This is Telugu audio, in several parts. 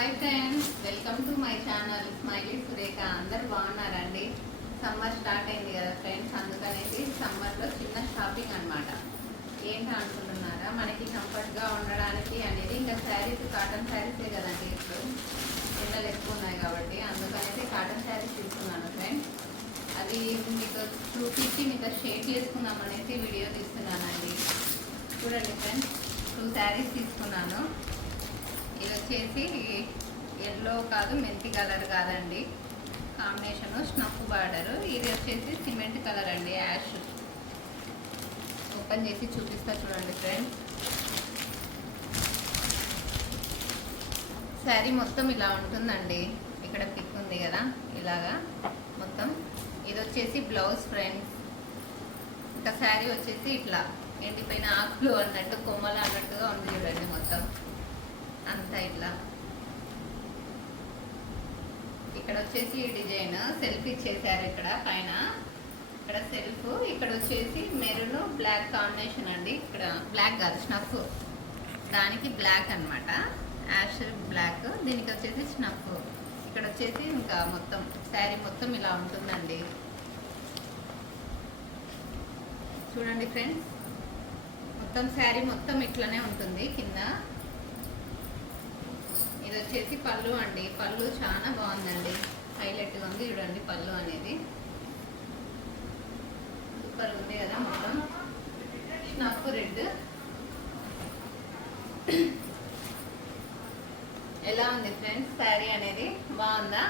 Hi friends, welcome to my channel smiley Surekha. అందరు బాగున్నారండి. సమ్మర్ స్టార్ట్ అయింది కదా ఫ్రెండ్స్, అందుకనేసి సమ్మర్లో చిన్న షాపింగ్ అనమాట. ఏంటి అనుకుంటున్నారా, మనకి కంఫర్ట్గా ఉండడానికి అనేది ఇంకా శారీస్ కాటన్ శారీసే కదండి. ఇప్పుడు ఎండలు ఎక్కువ ఉన్నాయి కాబట్టి అందుకనేసి కాటన్ శారీస్ తీసుకున్నాను ఫ్రెండ్స్. అది మీకు చూపించి మీతో షేర్ చేసుకుందాం అనేసి వీడియో తీస్తున్నానండి. చూడండి ఫ్రెండ్స్, 2 శారీస్ తీసుకున్నాను. ఇది వచ్చేసి ఎల్లో కాదు, మెంతి కలర్ కాదండి, కాంబినేషన్ స్నఫ్ బార్డర్. ఇది వచ్చేసి సిమెంట్ కలర్ అండి, యాష్. ఓపెన్ చేసి చూపిస్తా చూడండి ఫ్రెండ్స్. శారీ మొత్తం ఇలా ఉంటుందండి. ఇక్కడ పిక్ ఉంది కదా, ఇలాగా మొత్తం. ఇది వచ్చేసి బ్లౌజ్ ఫ్రెండ్స్. ఇంకా శారీ వచ్చేసి ఇట్లా ఎండిపోయిన ఆకులు అన్నట్టు, కొమ్మలు అన్నట్టుగా ఉంది చూడండి మొత్తం అంతా ఇట్లా. ఇక్కడ వచ్చేసి డిజైన్ సెల్ఫ్ ఇచ్చేసారు ఇక్కడ పైన. ఇక్కడ సెల్ఫ్, ఇక్కడ వచ్చేసి మెరూన్ బ్లాక్ కాంబినేషన్ అండి. ఇక్కడ బ్లాక్ కాదు, స్నఫ్, దానికి బ్లాక్ అనమాట, యాష్ బ్లాక్. దీనికి వచ్చేసి స్నఫ్. ఇక్కడ వచ్చేసి ఇంకా మొత్తం శారీ మొత్తం ఇలా ఉంటుందండి. చూడండి ఫ్రెండ్స్, మొత్తం శారీ మొత్తం ఇట్లనే ఉంటుంది కింద. ఇది వచ్చేసి పళ్ళు అండి. పళ్ళు చాలా బాగుందండి, హైలైట్గా ఉంది చూడండి. పళ్ళు అనేది సూపర్ ఉంది కదా, మొత్తం స్నఫ్ రెడ్. ఎలా ఉంది ఫ్రెండ్స్ శారీ అనేది, బాగుందా?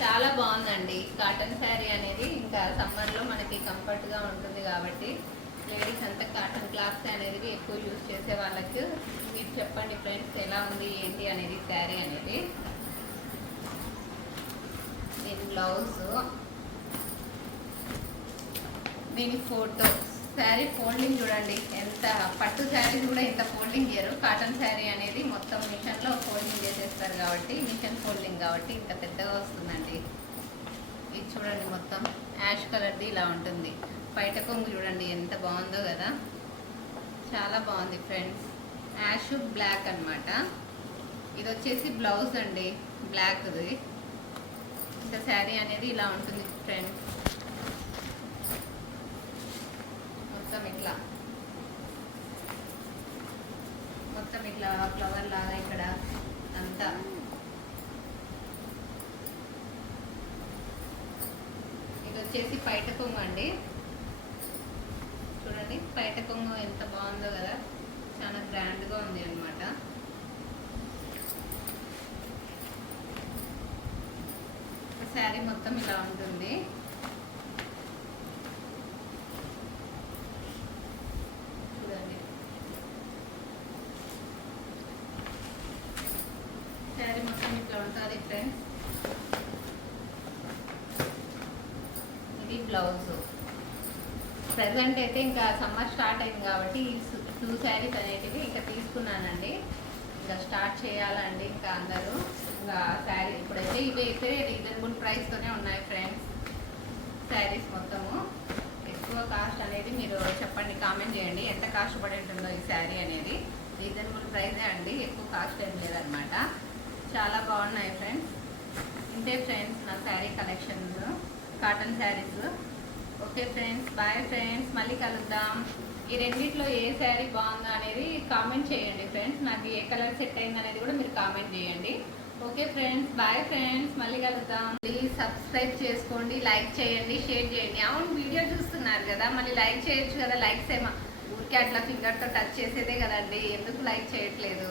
చాలా బాగుందండి. కాటన్ శారీ అనేది ఇంకా సమ్మర్లో మనకి కంఫర్ట్గా ఉంటుంది కాబట్టి లేడీస్ అంతా కాటన్ క్లాత్స్ అనేది ఎక్కువ యూజ్ చేసే వాళ్ళకి మీరు చెప్పండి ఫ్రెండ్స్, ఎలా ఉంది ఏంటి అనేది శారీ అనేది. దీని బ్లౌజ్, దీని ఫోటో. శారీ ఫోల్డింగ్ చూడండి ఎంత, పట్టు శారీస్ కూడా ఇంత ఫోల్డింగ్ చేయరు. కాటన్ శారీ అనేది మొత్తం మిషన్లో ఫోల్డింగ్ చేసేస్తారు కాబట్టి, మిషన్ ఫోల్డింగ్ కాబట్టి ఇంత పెద్దగా వస్తుందండి. ఇది చూడండి మొత్తం యాష్ కలర్ది ఇలా ఉంటుంది. బయట కొంగు చూడండి ఎంత బాగుందో కదా, చాలా బాగుంది ఫ్రెండ్స్. యాష్ బ్లాక్ అనమాట. ఇది వచ్చేసి బ్లౌజ్ అండి, బ్లాక్ది. ఇంకా శారీ అనేది ఇలా ఉంటుంది ఫ్రెండ్స్. మొత్తం ఇట్లా ఫ్లవర్ లాగా ఇక్కడ అంతా. ఇది వచ్చేసి పైట కొంగు అండి. చూడండి పైట కొంగు ఎంత బాగుందో కదా, చాలా గ్రాండ్గా ఉంది అనమాట. శారీ మొత్తం ఇలా ఉంటుంది. చూడండి శారీ మొత్తం ఇట్లా ఉంటుంది ఫ్రెండ్స్. ఇది బ్లౌజ్. ప్రజెంట్ అయితే ఇంకా సమ్మర్ స్టార్ట్ అయింది కాబట్టి ఈ 2 శారీస్ అనేటివి ఇంకా తీసుకున్నానండి. ఇంకా స్టార్ట్ చేయాలండి ఇంకా అందరూ. ఇంకా శారీ ఇప్పుడైతే ఇవి అయితే రీజనబుల్ ప్రైస్తోనే ఉన్నాయి ఫ్రెండ్స్. శారీస్ మొత్తము ఎక్కువ కాస్ట్ అనేది మీరు చెప్పండి, కామెంట్ చేయండి ఎంత కాస్ట్ పడి ఉంటుందో ఈ శారీ అనేది. రీజనబుల్ ప్రైజే అండి, ఎక్కువ కాస్ట్ ఏం లేదనమాట. చాలా బాగున్నాయి ఫ్రెండ్స్. ఇంతే ఫ్రెండ్స్ నా saree collections, cotton sarees. Okay friends, bye friends, మళ్ళీ కలుద్దాం. ఈ రెండిట్లో ఏ శారీ బాగుందో అనేది కామెంట్ చేయండి ఫ్రెండ్స్. నాకు ఏ కలర్ సెట్ అయింది అనేది కూడా మీరు కామెంట్ చేయండి. ఓకే ఫ్రెండ్స్, బాయ్ ఫ్రెండ్స్, మళ్ళీ కలుద్దాం. ప్లీజ్ సబ్స్క్రైబ్ చేసుకోండి, లైక్ చేయండి, షేర్ చేయండి. అవును, వీడియో చూస్తున్నారు కదా, మళ్ళీ లైక్ చేయొచ్చు కదా. లైక్స్ ఏమో ఊరికే అట్లా ఫింగర్తో టచ్ చేసేదే కదండి, ఎందుకు లైక్ చేయట్లేదు?